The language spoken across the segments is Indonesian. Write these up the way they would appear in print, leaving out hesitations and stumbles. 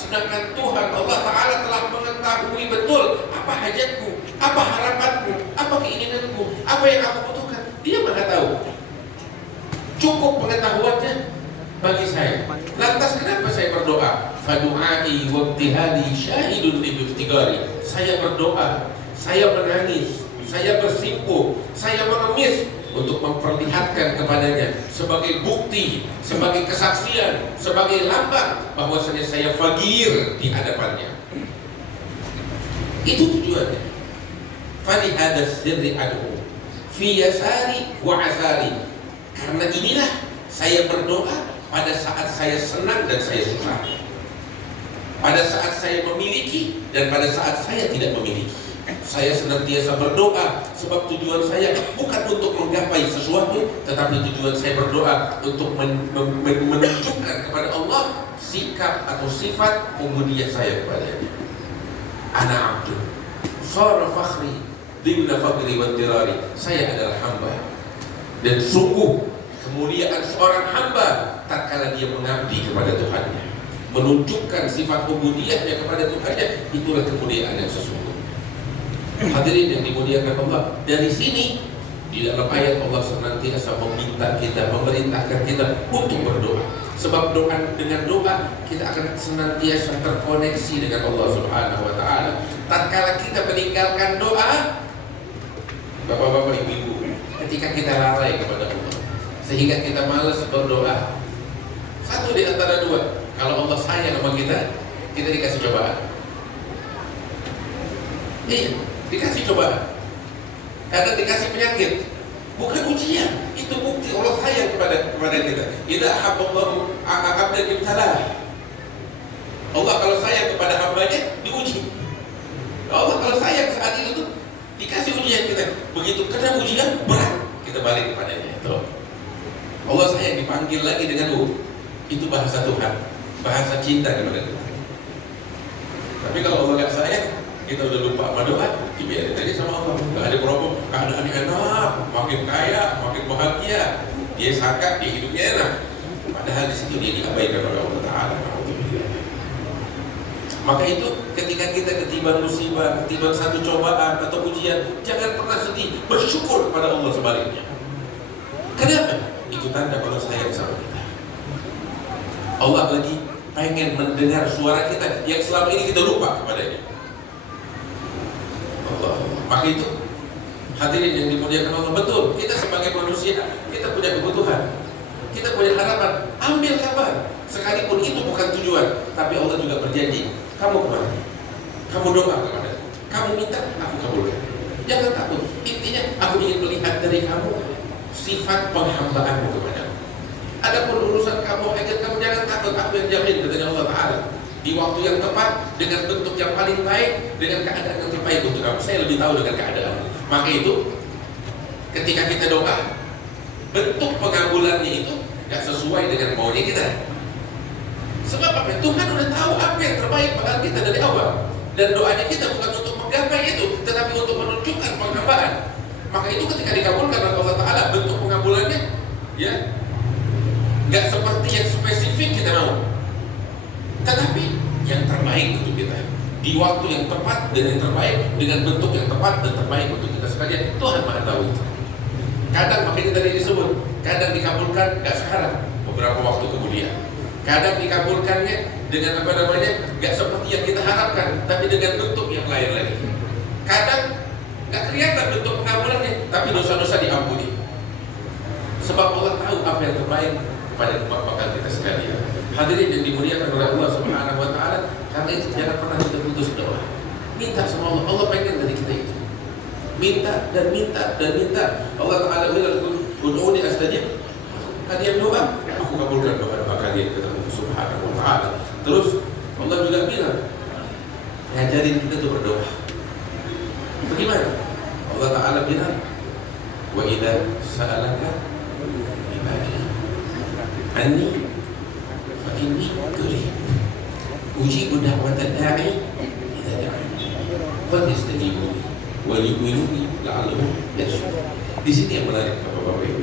sedangkan Tuhan Allah Ta'ala telah mengetahui betul apa hajatku, apa harapanku, apa keinginanku, apa yang aku butuhkan. Dia Maha tahu. Cukup pengetahuannya bagi saya. Lantas kenapa saya berdoa? Fadu'ai wabtihadi syahidun libiftigari. Saya berdoa, saya menangis, saya bersimpuh, saya mengemis untuk memperlihatkan kepadanya sebagai bukti, sebagai kesaksian, sebagai lambang bahwasanya saya fakir di hadapannya. Itu tujuannya. Fali hadas sirri ad'u fi yasari wa asari. Karena inilah saya berdoa pada saat saya senang dan saya susah, pada saat saya memiliki dan pada saat saya tidak memiliki. Saya senantiasa berdoa sebab tujuan saya bukan untuk menggapai sesuatu, tetapi tujuan saya berdoa untuk menunjukkan kepada Allah sikap atau sifat ubudiyah saya kepadanya. Ana abdu sara fakhri dimna faqri wa dirari. Saya adalah hamba, dan sungguh kemuliaan seorang hamba tatkala dia mengabdi kepada Tuhannya, menunjukkan sifat ubudiyahnya kepada Tuhannya. Itulah kemuliaan yang sesungguhnya. Hadirin yang dimuliakan Allah, dari sini di dalam ayat Allah senantiasa meminta kita, memerintahkan kita untuk berdoa. Sebab dengan doa kita akan senantiasa terkoneksi dengan Allah Subhanahu wa Ta'ala. Tatkala kita meninggalkan doa, bapak-bapak, ibu-ibu, ketika kita lalai kepada Allah sehingga kita malas berdoa, satu di antara dua: kalau Allah sayang sama kita, kita dikasih cobaan. Iya, dikasih cobaan. Kadang dikasih penyakit, bukan ujian. Itu bukti Allah sayang kepada kita. Idza habballahu abdan ibtalah. Allah kalau sayang kepada hambanya, diuji. Allah kalau sayang saat itu tuh dikasih ujian kita. Begitu kena ujian berat, kita balik kepadanya. Tuh. Allah sayang, dipanggil lagi dengan itu bahasa Tuhan, bahasa cinta kepada Tuhan. Tapi kalau Allah nggak sayang, kita udah lupa sama doa, dibiarin aja sama Allah. Gak ada problem, keadaannya enak, makin kaya, makin bahagia. Dia sangka dia hidupnya enak, padahal di situ dia diabaikan oleh Allah Ta'ala. Maka itu ketika kita ketiban musibah, ketiban satu cobaan atau ujian, jangan pernah sedih, bersyukur kepada Allah sebaliknya. Kenapa? Itu tanda kalau sayang sama kita. Allah lagi pengen mendengar suara kita yang selama ini kita lupa kepadanya. Allah. Maka itu hadirin yang dimuliakan Allah, betul, kita sebagai manusia kita punya kebutuhan, kita punya harapan. Ambil kabar, sekalipun itu bukan tujuan, tapi Allah juga berjanji, kamu kemana? Kamu doa kepada, kamu minta, aku kabulkan. Jangan takut. Intinya aku ingin melihat dari kamu sifat penghambaanmu kepadaku. Adapun urusan kamu, kamu jangan takut, aku yang jamin, katanya Allah Ta'ala. Di waktu yang tepat, dengan bentuk yang paling baik, dengan keadaan yang terbaik untuk kamu. Saya lebih tahu dengan keadaan. Maka itu, ketika kita doa, bentuk pengabulannya itu gak sesuai dengan maunya kita. Sebab apa? Tuhan udah tahu apa yang terbaik pada kita dari awal. Dan doanya kita bukan untuk menggapai itu, tetapi untuk menunjukkan penghambaan. Maka itu ketika dikabulkan oleh Allah Ta'ala, bentuk pengabulannya ya gak seperti yang spesifik kita mau, tetapi yang terbaik untuk kita di waktu yang tepat dan yang terbaik dengan bentuk yang tepat dan terbaik untuk kita sekalian. Tuhan Maha tahu itu. Kadang makanya tadi disebut, kadang dikabulkan gak sekarang, beberapa waktu kemudian. Kadang dikabulkannya dengan apa namanya, gak seperti yang kita harapkan, tapi dengan bentuk yang lain lagi. Kadang gak kelihatan bentuk pengabulannya, tapi dosa-dosa diampuni. Sebab Allah tahu apa yang terbaik kepada bapak kita sekalian. Hadirin yang dimuliakan oleh Allah Subhanahu wa Ta'ala, karena itu jangan pernah kita putus doa. Minta sama Allah, Allah pengen dari kita itu. Minta dan minta dan minta. Allah Ta'ala bilang, ud'uni astajib. Kalian doa, aku kabulkan doa kalian, kata Allah Subhanahu wa Ta'ala. Terus Allah juga bilang, ngajarin kita tuh berdoa. Bagaimana? Allah Ta'ala bilang, wa idza sa'alaka ibadi anni fa inni qarib ujibu da'watad da'i idza da'ani fastajibu li wa yu'minu la'allahum yarshudun. Di sini yang menarik Bapak-bapak Ibu.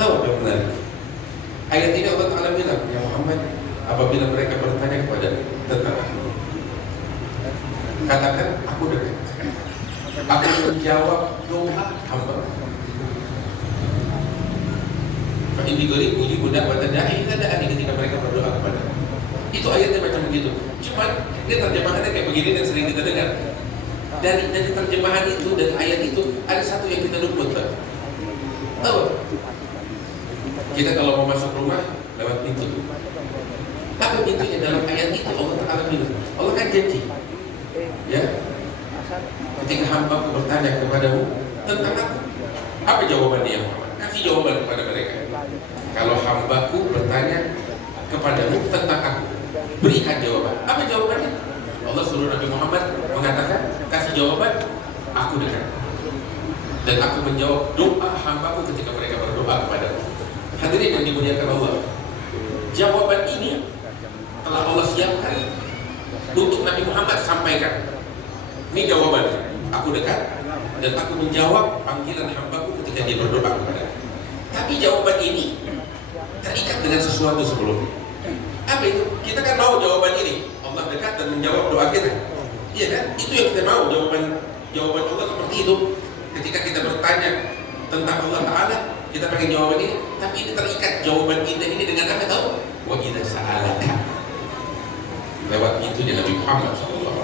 Tahu apa yang menarik? Ayat ini Allah Ta'ala bilang, ya Muhammad, apabila mereka bertanya kepada tentang aku. Katakan, aku dekat. Aku menjawab doa hamba. Fa inni qaribun ujibu da'watad da'i idza da'ani, ketika mereka berdoa kepada. Itu ayatnya macam begitu. Cuma dia terjemahannya kayak begini dan sering kita dengar. Dari terjemahan itu, dari ayat itu ada satu yang kita luput. Tahu? Kita kalau mau masuk rumah lewat pintu. Apa pintunya dalam ayat itu? Allah Ta'ala bilang, Allah kan janji, ya, ketika hamba bertanya kepadamu tentang aku, apa jawabannya ya Muhammad? Kasih jawaban kepada mereka. Kalau hambaku bertanya kepadamu tentang aku, berikan jawaban. Apa jawabannya? Allah suruh Nabi Muhammad mengatakan, kasih jawaban, aku dekat. Dan aku menjawab doa hambaku ketika mereka berdoa kepadaku. Hadirin yang dimuliakan Allah, jawaban ini telah Allah siapkan untuk Nabi Muhammad sampaikan. Ini jawaban, aku dekat dan aku menjawab panggilan hambaku ketika dia berdoa kepada. Tapi jawaban ini terikat dengan sesuatu sebelumnya. Apa itu? Kita kan mau jawaban ini, Allah dekat dan menjawab doa kita. Iya kan? Itu yang kita mau, jawaban Allah seperti itu. Ketika kita bertanya tentang Allah Ta'ala, kita pengen jawaban ini, tapi ini terikat jawaban kita ini dengan apa tahu? Wa idza sa'alaka, lewat itu dia Nabi Muhammad SAW.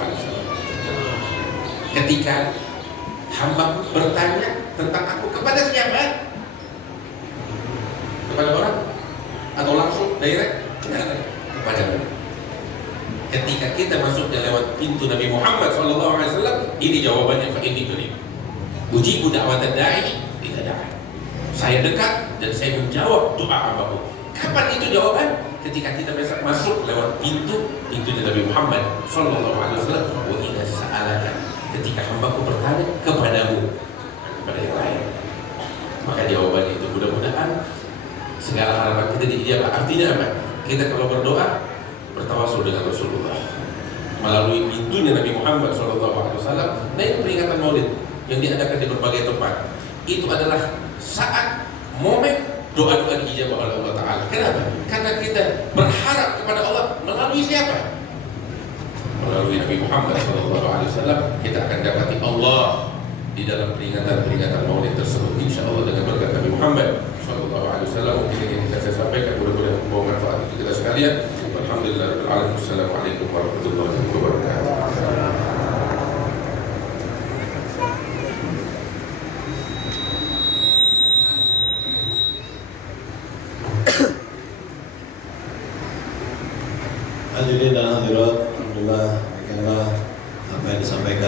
Ketika hamba bertanya tentang aku kepada siapa? Kepada orang? Atau langsung direct? Kepada Allah. Ketika kita masuk lewat pintu Nabi Muhammad SAW, ini jawabannya. Fa inni qarib ujibu da'watad da'i idza da'a. Saya dekat dan saya menjawab doa hambaku. Kapan itu jawaban? Ketika kita masuk lewat pintunya Nabi Muhammad SAW. Wa idza sa'alaka, ketika hambaku bertanya kepadamu, kepada yang lain. Maka jawaban itu mudah-mudahan segala harapan kita diijabah. Artinya apa? Kita kalau berdoa bertawasul dengan Rasulullah melalui pintunya Nabi Muhammad SAW. Nah, itu peringatan Maulid yang diadakan di berbagai tempat. Itu adalah saat momen doa-doa diijabah oleh Allah Ta'ala. Kenapa? Karena kita berharap kepada Allah melalui siapa? Melalui Nabi Muhammad SAW. Kita akan dapati Allah di dalam peringatan Maulid tersebut, insya Allah, dengan berkat Nabi Muhammad SAW. Mungkin ini saya sampaikan, mudah-mudahan membawa manfaat untuk kita sekalian. Alhamdulillah. Assalamualaikum warahmatullahi wabarakatuh. Hadirin dan hadirat, alhamdulillah, demikianlah apa yang disampaikan